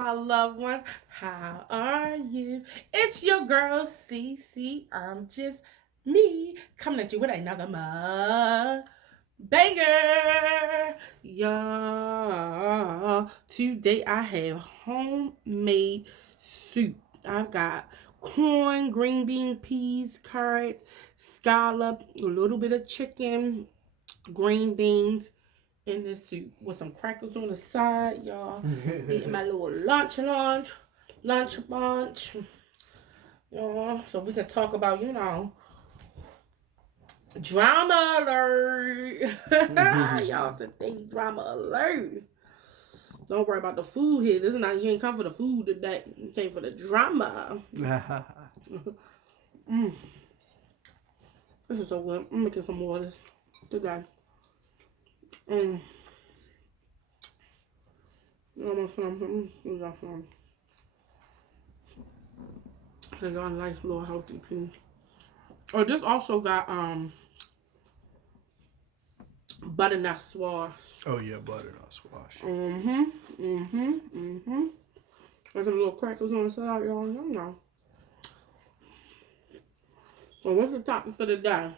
my loved ones. How are you? It's your girl, CC. I'm just me coming at you with another banger. Y'all, today I have homemade soup. I've got corn, green bean, peas, carrots, scallop, a little bit of chicken, green beans in this soup with some crackers on the side, y'all. Eating my little lunch bunch, y'all. So we can talk about, drama alert. Y'all, today, drama alert. Don't worry about the food here. This is not, you ain't come for the food today. You came for the drama. mm. This is so good. I'm making some more of this today. They got a nice little healthy pea. Oh, this also got butternut squash. Oh yeah, butternut squash. Got some little crackers on the side, y'all. You know. So what's the topic for the day?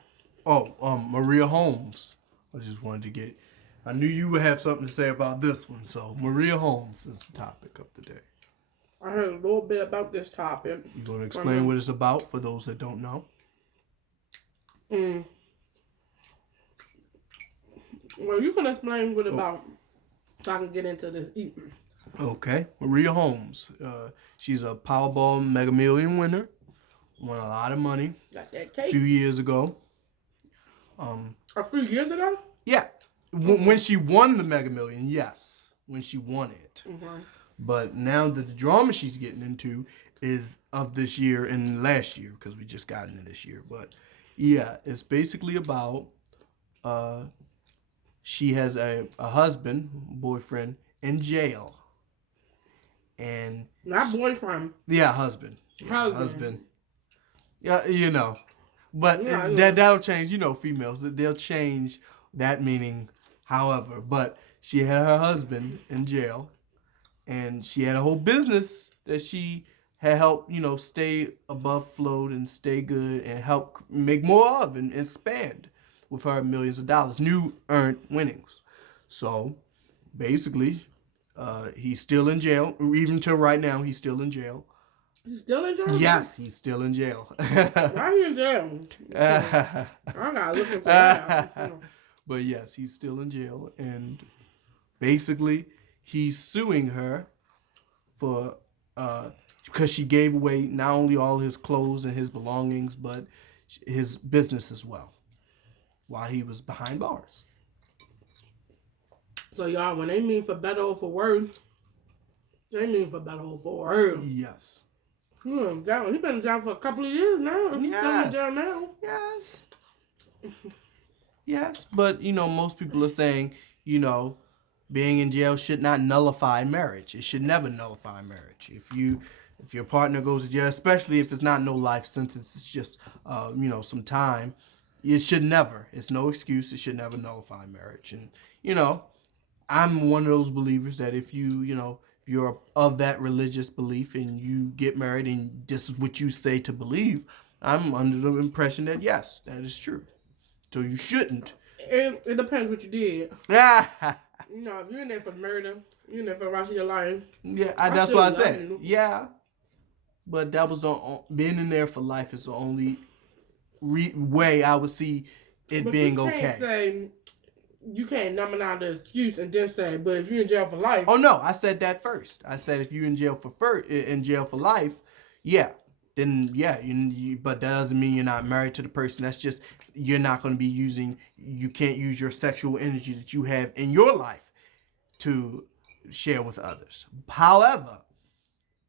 Oh, Maria Holmes. I just wanted to get. I knew you would have something to say about this one, so Maria Holmes is the topic of the day. I heard a little bit about this topic. You want to explain what it's about for those that don't know? Well, you can explain what about so I can get into this eating. Okay. Maria Holmes. She's a Powerball Mega Million winner. Won a lot of money. Got that cake. A few years ago. A few years ago? Yeah. When she won the Mega Million, yes. When she won it. But now the drama she's getting into is of this year and last year, because we just got into this year. But yeah, it's basically about she has a husband, boyfriend, in jail. And not boyfriend. Yeah, husband. Yeah, husband. Yeah, you know. But yeah, that'll change, females. They'll change that meaning, however. But she had her husband in jail. And she had a whole business that she had helped, stay above float and stay good and help make more of and expand with her millions of dollars, new earned winnings. So basically, he's still in jail. Even till right now, he's still in jail. He's still in jail? Yes, he's still in jail. Why he in jail? I gotta look into that. But yes, he's still in jail. And basically, he's suing her for because she gave away not only all his clothes and his belongings, but his business as well while he was behind bars. So y'all, when they mean for better or for worse, they mean for better or for worse. Yes. He's been in jail for a couple of years now. He's still in jail now. Yes. Yes, but most people are saying, being in jail should not nullify marriage. It should never nullify marriage. If your partner goes to jail, especially if it's not no life sentence, it's just some time. It should never. It's no excuse. It should never nullify marriage. And I'm one of those believers that if you're of that religious belief and you get married and this is what you say to believe, I'm under the impression that yes, that is true. So you shouldn't. It depends what you did. Yeah. If you're in there for murder, you're in there for the rest of your life. Yeah, that's what I said. Yeah. But that was being in there for life is the only way I would see it being okay. You can't numb out the excuse and then say, but if you're in jail for life. Oh no, I said that first. I said if you're in jail for life, yeah, then yeah, but that doesn't mean you're not married to the person. That's just you're not going to be you can't use your sexual energy that you have in your life to share with others. However,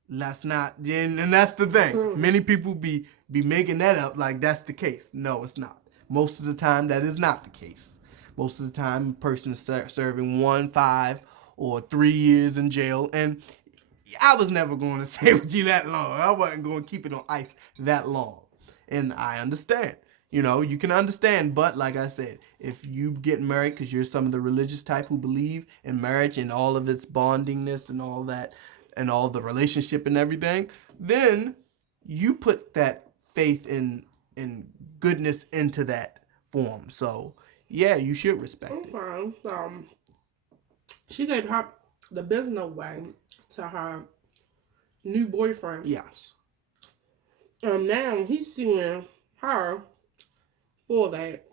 that's not, and that's the thing. Many people be making that up like that's the case. No, it's not. Most of the time, that is not the case. Most of the time, a person is serving 1, 5, or 3 years in jail, and I was never going to stay with you that long. I wasn't going to keep it on ice that long, and I understand. You can understand, but like I said, if you get married because you're some of the religious type who believe in marriage and all of its bondingness and all that, and all the relationship and everything, then you put that faith in goodness into that form. So yeah, you should respect it. Okay, so she gave the business away to her new boyfriend. Yes. And now he's suing her for that.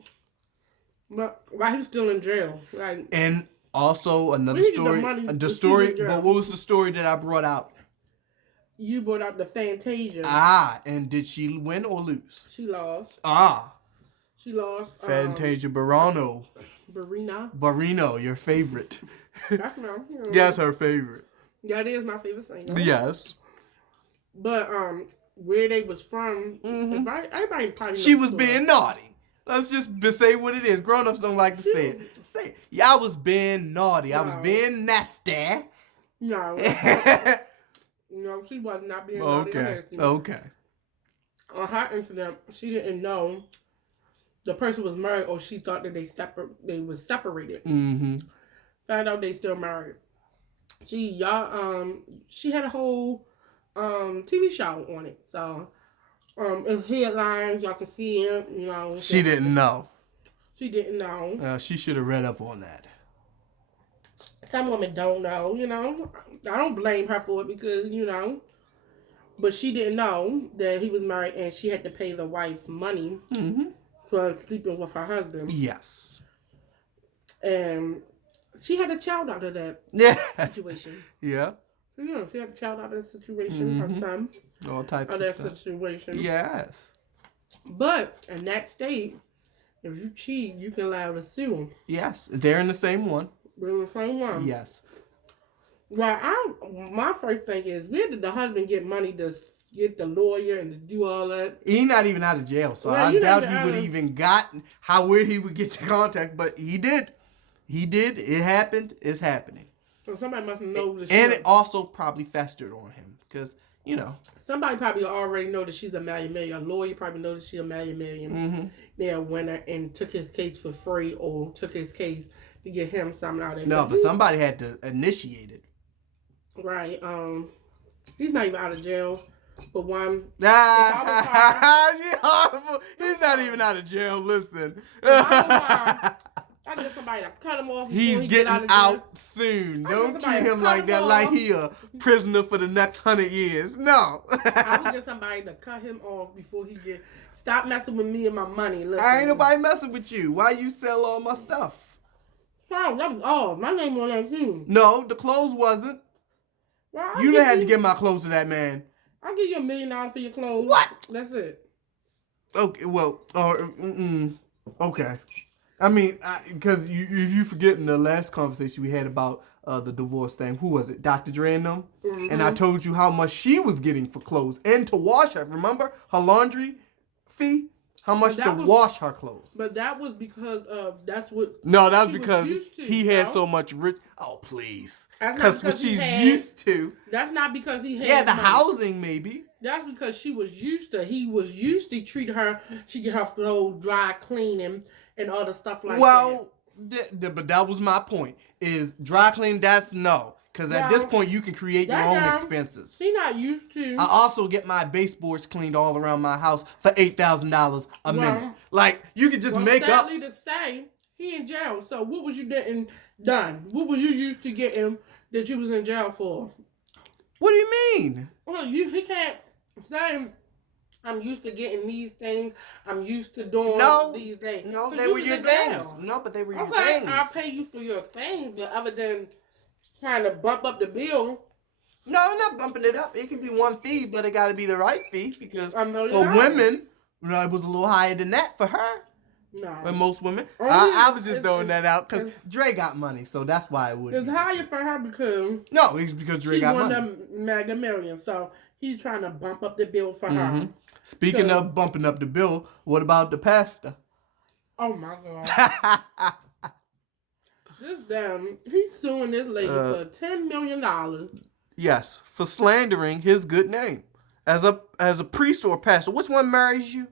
But why he's still in jail? Like, and also another where he get story. money The to story, sue the girl? but what was the story that I brought out? You brought out the Fantasia. And did she win or lose? She lost. She lost. Fantasia Barrino. Barrino, your favorite. That's my. That's her favorite. That is my favorite singer. Yes. But where they was from, everybody probably. She was being naughty. Let's just say what it is. Grown-ups don't like to say it. Say it. Yeah, I was being naughty. I was being nasty. No. No, she was not being naughty. Okay. On her incident, she didn't know the person was married, or she thought that they was separated. Mm-hmm. Found out they still married. She had a whole TV show on it. So it's headlines, y'all can see it, you know. She didn't know. She didn't know. She should have read up on that. Some women don't know, you know. I don't blame her for it because, you know. But she didn't know that he was married and she had to pay the wife money for sleeping with her husband. Yes. And she had a child out of that situation. Yeah. Yeah, she had a child out of that situation, her son. All types of of that stuff. situation. Yes. But in that state, if you cheat, you can allow to sue them. Yes. They're in the same one. They're in the same one. Yes. Well, my first thing is, where did the husband get money to get the lawyer and to do all that? He's not even out of jail, so I doubt he would even where he would get the contact, but he did. He did. It happened. It's happening. So somebody must know the And it also probably festered on him because, you know. Somebody probably already know that she's a millionaire. A lawyer probably knows that she's a millionaire. They're a winner and took his case for free or took his case to get him something out of it. No, but somebody had to initiate it. Right. He's not even out of jail. For one. He's not even out of jail. Listen. I get somebody to cut him off. He's getting out soon. Don't treat him like that, like he a prisoner for the next 100 years. No. I would get somebody to cut him off before he get. Stop messing with me and my money. Listen. I ain't nobody messing with you. Why you sell all my stuff? Oh, that was all. My name on that too. No, the clothes wasn't. Well, You didn't have to give my clothes to that man. I'll give you $1 million for your clothes. What? That's it. Okay, well, okay. I mean, because if you forget in the last conversation we had about the divorce thing, who was it? Dr. Dre and them? And I told you how much she was getting for clothes and to wash her. Remember her laundry fee? How much to wash her clothes? But that was because that's what. No, that was because he had so much rich. Oh, please. Because what she's used to. That's not because he had. Yeah, the housing maybe. That's because she was used to. He was used to treat her. She get her clothes dry, cleaning, and all the stuff like that. Well, but that was my point. Is dry clean? That's no. Because at this point, you can create your own expenses. She not used to. I also get my baseboards cleaned all around my house for $8,000 a minute. Like, you could just make up. Sadly to say, he in jail. So what was you done? What was you used to getting that you was in jail for? What do you mean? Well, he can't say, I'm used to getting these things. I'm used to doing these things. No, they were your things. No, but they were your things. I'll pay you for your things, but other than trying to bump up the bill. No, I'm not bumping it up. It can be one fee, but it got to be the right fee because for $1,000,000. women, it was a little higher than that for her. No. For most women. I was just throwing that out because Dre got money, so that's why it would. It's higher for her because. No, it's because Dre got money. She won the Mega Million, so he's trying to bump up the bill for her. Speaking of bumping up the bill, what about the pastor? Oh my God. He's suing this lady for $10 million. Yes, for slandering his good name as a priest or a pastor. Which one marries you?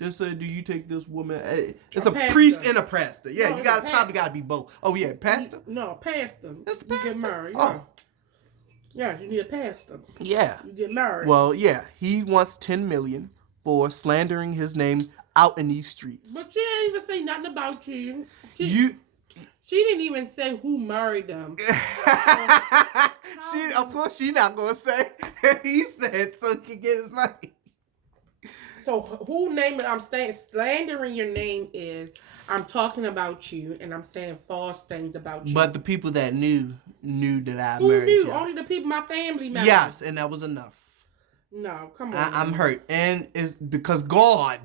Just say, do you take this woman? It's a priest and a pastor. Yeah, you probably got to be both. Oh yeah, pastor. No, pastor. That's pastor. Get married. Oh. Yes, you need a pastor. Yeah. You get married. Well, yeah, he wants 10 million for slandering his name out in these streets. But she didn't even say nothing about you. You She didn't even say who married them. she of course she not gonna say. He said so he can get his money. So who name it? I'm saying slandering your name is I'm talking about you and I'm saying false things about you. But the people that knew that I who married knew? you. Only the people, my family members. Yes, and that was enough. No, come on. I'm hurt, and it's because God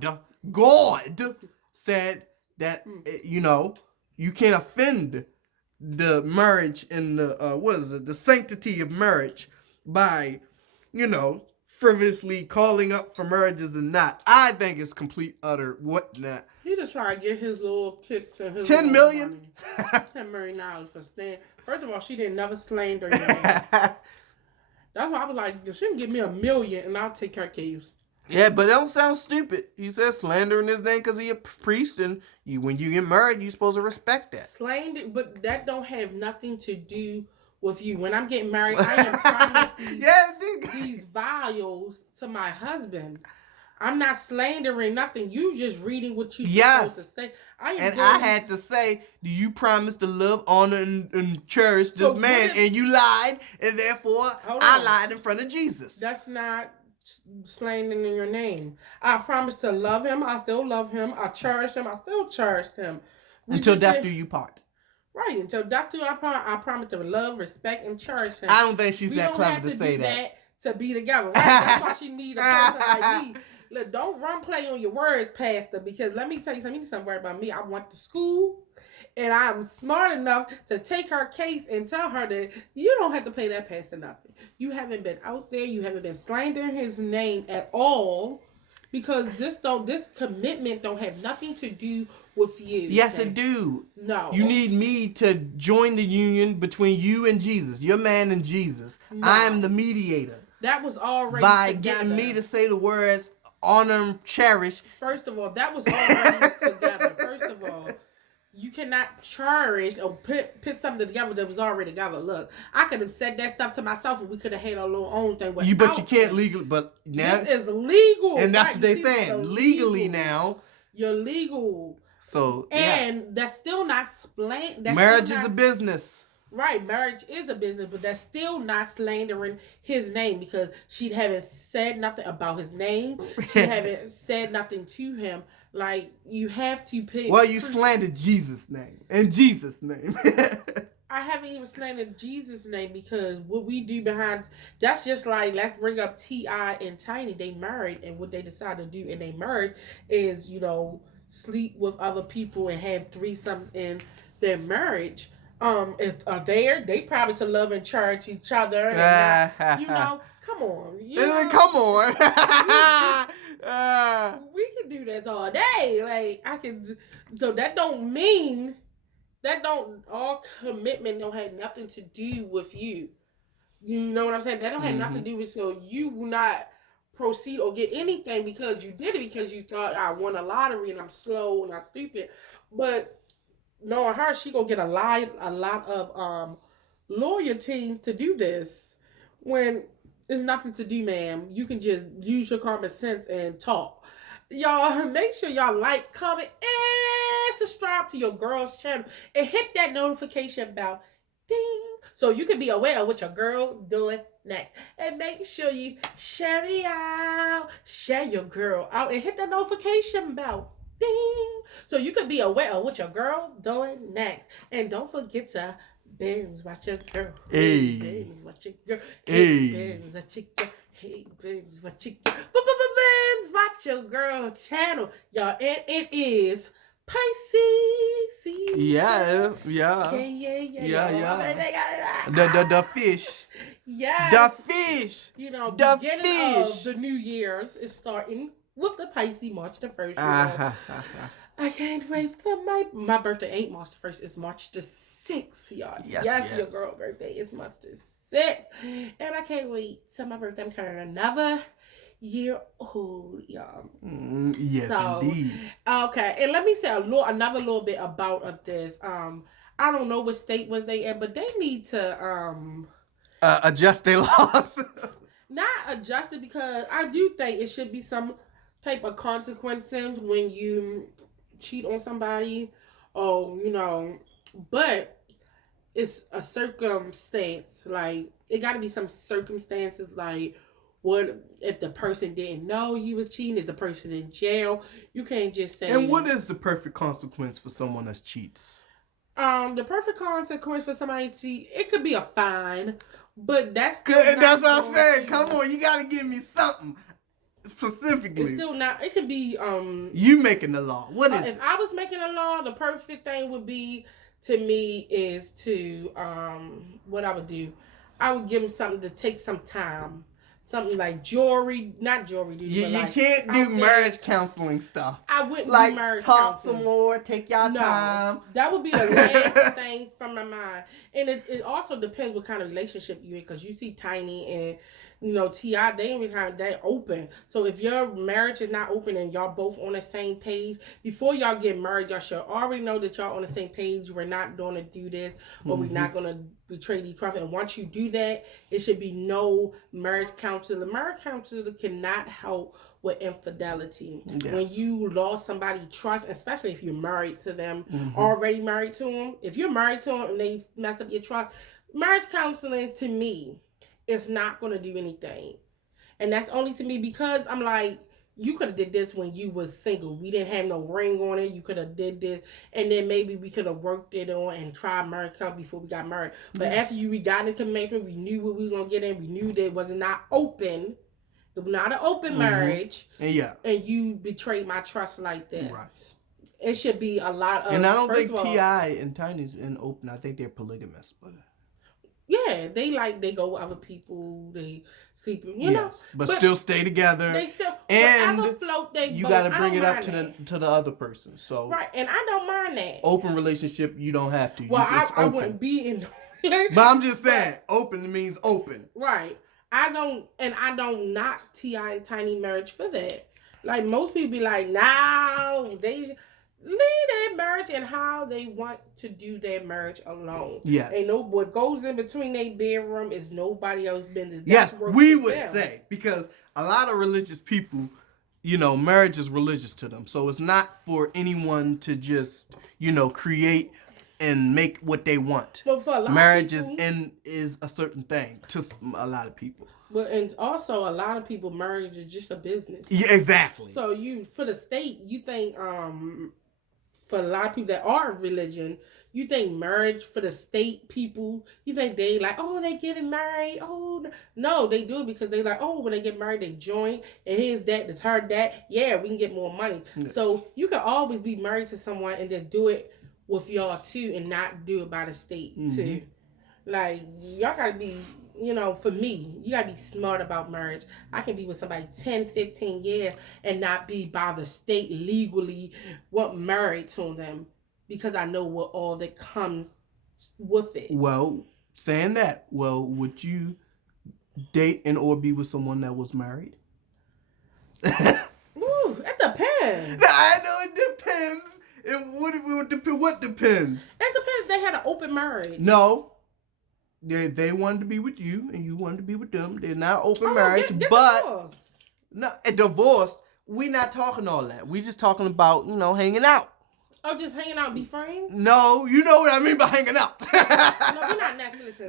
said that you can't offend the marriage and the sanctity of marriage by frivolously calling up for marriages and not. I think it's complete utter whatnot. He just trying to get his little kicks and his 10 million. $10 million for stand. First of all, she didn't never slander your name. That's why I was like, she can give me $1 million and I'll take her case. Yeah, but it don't sound stupid. He says slandering his name because he a priest, and when you get married, you supposed to respect that. Slander, but that don't have nothing to do with you. When I'm getting married, I am promised these vows to my husband. I'm not slandering nothing. You just reading what you supposed to say. I had to say, do you promise to love, honor, and cherish this man? And you lied, and therefore I lied in front of Jesus. That's not slandering in your name. I promise to love him. I still love him. I cherish him. I still cherish him. Until death do you part. Right, until death do I promise to love, respect, and cherish him. I don't think she's that clever to say that. To be together. Right? That's why she need a person like me. Look, don't run play on your words, Pastor, because let me tell you something. You need something about me. I went to school, and I'm smart enough to take her case and tell her that you don't have to pay that pastor nothing. You haven't been out there. You haven't been slandering his name at all, because this commitment don't have nothing to do with you. Yes, it do. No. You need me to join the union between you and Jesus, your man and Jesus. No. I am the mediator. That was already by together. Getting me to say the words honor and cherish. First of all, that was already together. First of all, you cannot cherish or put something together that was already together. Look, I could have said that stuff to myself and we could have had our little own thing. But you can't legally. But now this is legal, and that's what they're saying. Legally now, you're legal. So and that's still not marriage is a business. Right, marriage is a business, but that's still not slandering his name because she haven't said nothing about his name. She haven't said nothing to him. Like, you have to pick. Well, you slandered Jesus' name. In Jesus' name. I haven't even slandered Jesus' name because what we do behind, that's just like, let's bring up T.I. and Tiny. They married, and what they decided to do in their marriage is, sleep with other people and have threesomes in their marriage. If they probably to love and cherish each other. And come on. Come on. We can do this all day. Like, I can. So that don't mean all commitment don't have nothing to do with you. You know what I'm saying? That don't have nothing to do with, so you will not proceed or get anything because you did it because you thought I won a lottery and I'm slow and I'm stupid. But knowing her, she gonna get a lot of loyalty to do this when it's nothing to do, ma'am. You can just use your common sense and talk. Y'all, make sure y'all like, comment, and subscribe to your girl's channel and hit that notification bell, ding, so you can be aware of what your girl doing next. And make sure you share me out, share your girl out, and hit that notification bell. Ding. So you can be aware of what your girl doing next. And don't forget to binge watch your girl. Hey. Binge watch your girl. Hey. Binge watch your girl. Hey, binge watch your girl. Binge watch your girl channel. Y'all, it is Pisces season. Yeah. The fish. Yeah. The fish. The beginning of the New Year's is starting with the Pisces, March the 1st. I can't wait for my birthday ain't March the 1st. It's March the 6th, y'all. Yes. Your girl birthday is March the 6th. And I can't wait till my birthday. I'm turning another year old, y'all. Yes, indeed. Okay, and let me say another little bit about this. I don't know what state was they in, but they need to adjust their laws. Not adjusted, because I do think it should be some type of consequences when you cheat on somebody, or but it's a circumstance. Like, it got to be some circumstances. Like, what if the person didn't know you was cheating? Is the person in jail? You can't just say. And what is the perfect consequence for someone that cheats? The perfect consequence for somebody to cheat, it could be a fine, but that's That's what I'm saying. Come on, you gotta give me something specifically. It's still not. It can be You making the law. What is if it? I was making a law, the perfect thing would be, to me, is to what I would do. I would give them something to take some time. Something like jewelry, not jewelry, dude. You can't do marriage counseling stuff. I wouldn't like do marriage talk counseling. some more, take y'all time. That would be the last thing from my mind. And it also depends what kind of relationship you in, because you see Tiny and T.I., they ain't really that open. So if your marriage is not open and y'all both on the same page, before y'all get married, y'all should already know that y'all on the same page. We're not going to do this, or we're not going to betray the trust. And once you do that, it should be no marriage counselor. The marriage counselor cannot help with infidelity. Yes. When you lost somebody's trust, especially if you're married to them, already married to them. If you're married to them and they mess up your trust, marriage counseling, to me, it's not going to do anything. And that's only to me, because I'm like, you could have did this when you was single. We didn't have no ring on it. You could have did this, and then maybe we could have worked it on and tried marriage counseling before we got married. But after we got into commitment, we knew what we was going to get in. We knew that it was not open. It was not an open marriage. And you betrayed my trust like that. Right. It should be a lot of... And I don't think T.I. and Tiny's in open. I think they're polygamous, but... Yeah, they go with other people. They sleep, you know, but still stay together. They still, and float they you got to bring it up to the other person. So right, and I don't mind that. Open relationship, you don't have to. Well, I wouldn't be in. But I'm just saying, open means open. Right. I don't knock T.I. and Tiny marriage for that. Like, most people be like, no, they leave their marriage and how they want to do their marriage alone. Yes. And what goes in between their bedroom is nobody else's business. Yes, we would say, because a lot of religious people, marriage is religious to them. So it's not for anyone to just, create and make what they want. But for a lot marriage of people, is a certain thing to a lot of people. But and also a lot of people, marriage is just a business. Yeah, exactly. So for the state, you think for a lot of people that are religion, you think marriage for the state people, you think they like, oh, they getting married. Oh, no, they do it because they like, oh, when they get married, they join, and here's that, that's her that. Yeah, we can get more money. Yes. So you can always be married to someone and just do it with y'all too, and not do it by the state too. Like, y'all gotta be, for me, you gotta be smart about marriage. I can be with somebody 10, 15 years and not be by the state legally married to them, because I know what all that comes with it. Well, saying that, would you date and or be with someone that was married? Ooh, it depends. I know it depends. What depends? It depends. They had an open marriage. No. They wanted to be with you, and you wanted to be with them. They're not open marriage, but divorced. No, a divorce. We're not talking all that. We just talking about hanging out. Oh, just hanging out and be friends? No, you know what I mean by hanging out. No, we're not Netflix.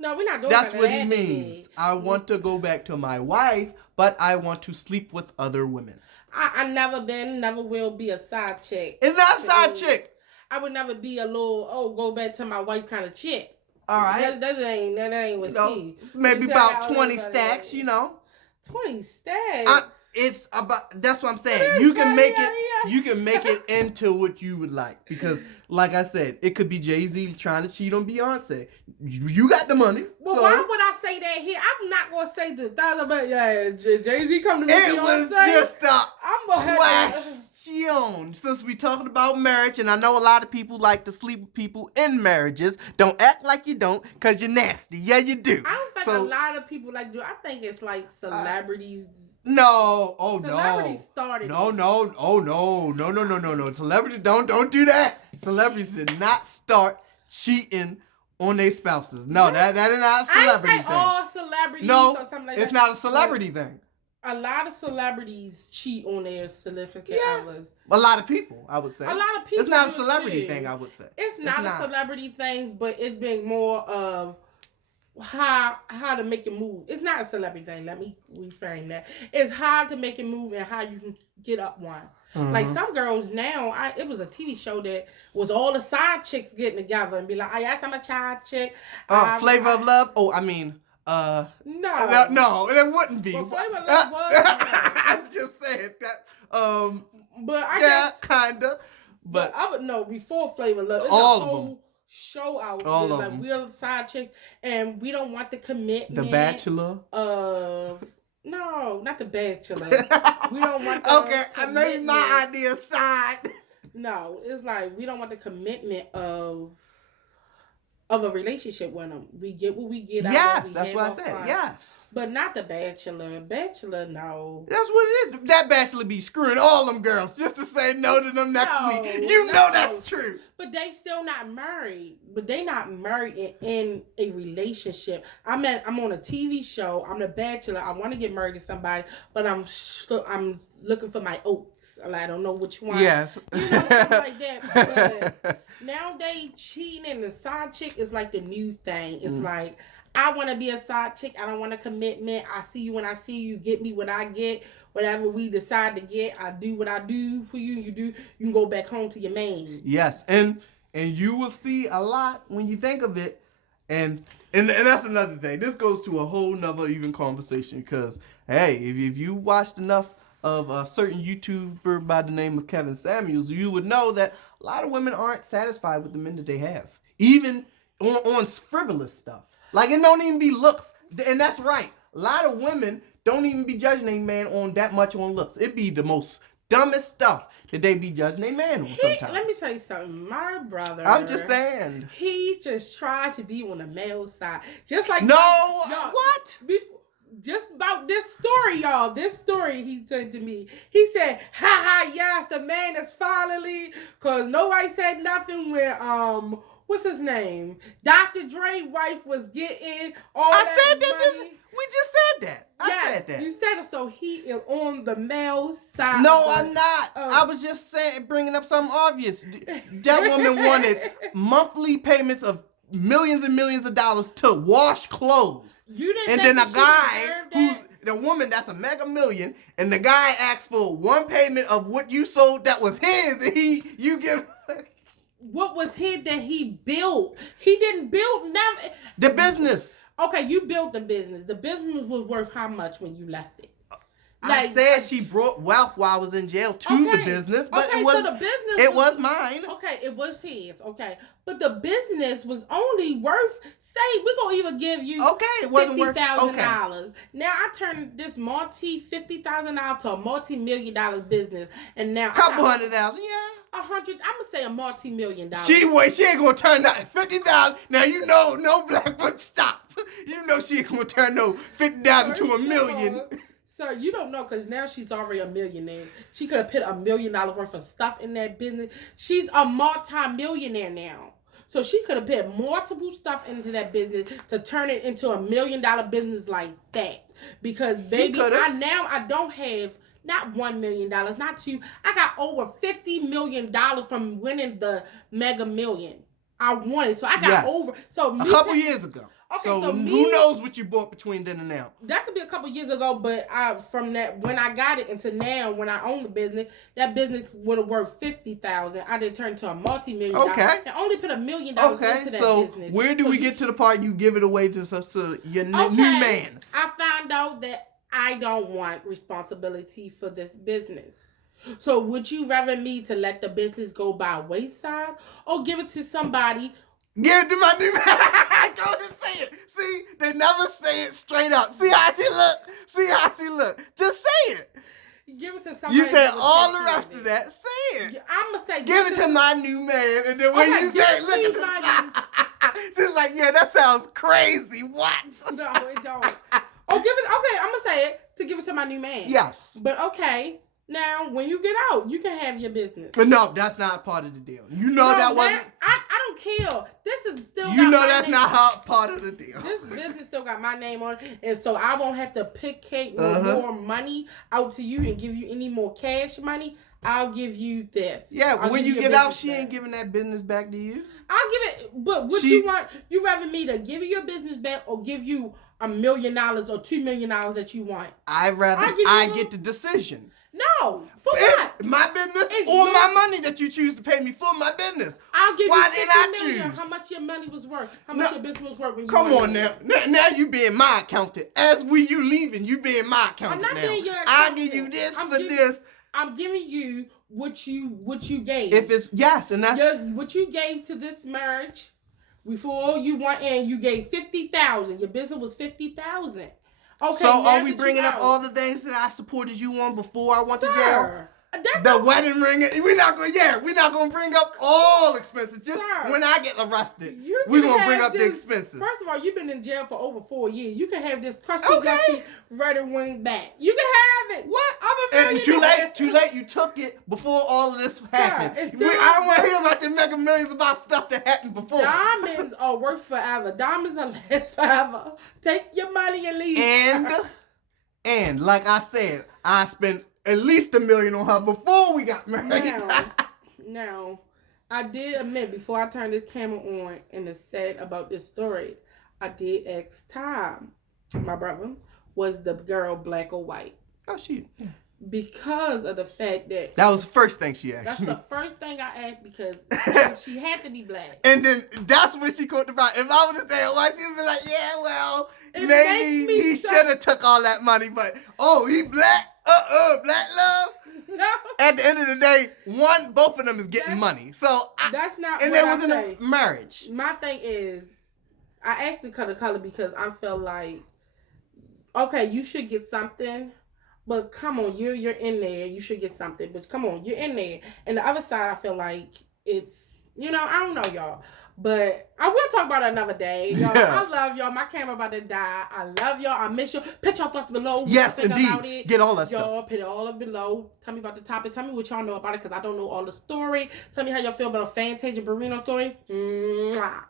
No, we're not doing that. That's what he means. I want to go back to my wife, but I want to sleep with other women. I never will be a side chick. It's not side chick. I would never be a little, go back to my wife kind of chick. All right. That ain't what Steve. Maybe about 20 stacks, 20 stacks? It's about, that's what I'm saying. You can make it into what you would like. Because, like I said, it could be Jay-Z trying to cheat on Beyonce. You got the money. Well, why would I say that here? I'm not going to say the thousand, but Jay-Z come to me, Beyonce. It was just a question. Since we talking about marriage, and I know a lot of people like to sleep with people in marriages. Don't act like you don't, because you're nasty. Yeah, you do. I don't think a lot of people like to do. I think it's like celebrities. No. Oh, Celebrities started. No. Oh, no. Celebrities don't do that. Celebrities did not start cheating on their spouses. No, that is not a celebrity I ain't say thing. all celebrities No, or something like it's that. not a celebrity thing. A lot of celebrities cheat on their significant others. A lot of people, I would say. A lot of people. It's not a do celebrity too. thing, I would say. It's not a celebrity thing, but it's been more of how to make it move. It's not a celebrity thing. Let me reframe that. It's how to make it move and how you can get up one. Mm-hmm. Like some girls now, it was a TV show that was all the side chicks getting together and be like, "Oh yes, I'm a child chick." Flavor of Love. Oh, I mean, no, it wouldn't be. Well, Flavor of Love was. I'm just saying that. But I guess kinda. But I would know before Flavor of Love. It's all a of whole them. Show out all there, of like them. we're side chicks, and we don't want the commitment. The Bachelor. No, not The Bachelor. We don't want the okay, I made my idea aside. No, it's like we don't want the commitment of a relationship with them. We get what we get. Yes, that's what I said. Fun. Yes. But not The Bachelor. Bachelor, no. That's what it is. That Bachelor be screwing all them girls just to say no to them next week. You know that's true. But they still not married. But they not married in a relationship. I'm on a TV show. I'm The Bachelor. I want to get married to somebody, but I'm looking for my oats. I don't know which one. Yes. You know, something like that. But nowadays, cheating and the side chick is like the new thing. It's like, I want to be a side chick. I don't want a commitment. I see you when I see you. Get me what I get. Whatever we decide to get, I do what I do for you. You do. You can go back home to your man. Yes, and you will see a lot when you think of it, and that's another thing. This goes to a whole nother even conversation because hey, if you watched enough of a certain YouTuber by the name of Kevin Samuels, you would know that a lot of women aren't satisfied with the men that they have, even on frivolous stuff. Like it don't even be looks, and that's right. A lot of women don't even be judging a man on that much on looks. It be the most dumbest stuff that they be judging a man on sometimes. Let me tell you something. My brother. I'm just saying. He just tried to be on the male side, just like what? Just about this story, y'all. This story he said to me. He said, "Ha ha, yes, the man is finally," cause nobody said nothing when what's his name? Dr. Dre's wife was getting all that said that money. we just said that. I said that. You said it, so he is on the male side. No, I'm not. I was just saying, bringing up something obvious. That woman wanted monthly payments of millions and millions of dollars to wash clothes. You didn't. And then a guy who's the woman that's a mega million, and the guy asked for one payment of what you sold that was his, and you give. What was his that he built? He didn't build nothing. The business. Okay, you built the business. The business was worth how much when you left it? I said she brought wealth while I was in jail to the business, but it was mine. Okay, it was his. Okay, but the business was only worth. Say we're gonna even give you it wasn't worth $50,000. Now I turned this $50,000 to a multi-million-dollar business, and now couple $100,000, yeah. 100. I'm gonna say a multi-million dollar. She ain't gonna turn that $50,000. Now you know no black woman stop. You know she ain't gonna turn no $50,000 to $1 million. Sir, you don't know because now she's already a millionaire. She could have put $1 million worth of stuff in that business. She's a multi-millionaire now. So she could have put multiple stuff into that business to turn it into $1 million business like that. Because baby, I don't have not $1 million, not two. I got over $50 million from winning the Mega Million. I won it. So I got over. So a couple years ago. Okay, so who knows what you bought between then and now? That could be a couple years ago, but from that when I got it into now when I own the business, that business would have worth $50,000. I did turn to a multi-million. Okay. And only put $1 million into that business. So where do we get to the part you give it away to your new man? I found out that I don't want responsibility for this business. So would you rather me to let the business go by wayside or give it to somebody? Give it to my new man. Go and say it. See, they never say it straight up. See how she look. Just say it. Give it to somebody. You said all the rest of that. Say it. I'm gonna say give it to my new man, and then when you say, look at this. She's like, yeah, that sounds crazy. What? No, it don't. Oh, give it. Okay, I'm gonna say it to give it to my new man. Yes. But okay, Now, when you get out, you can have your business. But no, that's not part of the deal. You know that wasn't. I don't care. This is still. You know that's not how part of the deal. This business still got my name on it, and so I won't have to pick more money out to you and give you any more cash money. I'll give you this. Yeah, when you get out, she ain't giving that business back to you. I'll give it, but what you want? You rather me to give you your business back or give you $1 million or $2 million that you want? I get the decision. No, for what? My business or my money that you choose to pay me for my business. I'll give Why you did I choose? How much your money was worth? How much your business was worth when you come on now. Now you being my accountant. As you leaving, you being my accountant I'm not now. being your accountant. I'll give you this this. I'm giving you what you gave. If it's and that's what you gave to this marriage before you went in. You gave $50,000. Your business was $50,000. Okay. So are we bringing up all the things that I supported you on before I went to jail? The wedding ring. We're not gonna bring up all expenses. Just when I get arrested, we're gonna bring up the expenses. First of all, you've been in jail for over 4 years. You can have this crusty wedding ring back. You can have it. What? I'm a millionaire. Too late. You took it before all of this happened. I don't want to hear about your mega millions about stuff that happened before. Diamonds are worth forever. Diamonds are last forever. Take your money and leave. And like I said, I spent at least $1 million on her before we got married. Now, I did admit before I turned this camera on and it's said about this story, I did ask Tom, my brother, was the girl black or white? Oh, she. Yeah. Because of the fact that was the first thing she asked me. That's the first thing I asked because she had to be black. And then that's when she caught the vibe. If I would have said white, she'd be like, yeah, well, maybe he should have took all that money, but he black? Black love? No. At the end of the day, both of them is getting money. So that's not. And there wasn't a marriage. My thing is, I asked the color because I feel like, okay, you should get something. But come on, you're in there. You should get something. But come on, you're in there. And the other side, I feel like it's, I don't know, y'all. But I will talk about it another day. Y'all, I love y'all. My camera about to die. I love y'all. I miss you. Put your thoughts below. Yes, indeed. Get all that y'all, stuff. Y'all, put it all up below. Tell me about the topic. Tell me what y'all know about it because I don't know all the story. Tell me how y'all feel about a Fantasia Barrino story. Mwah.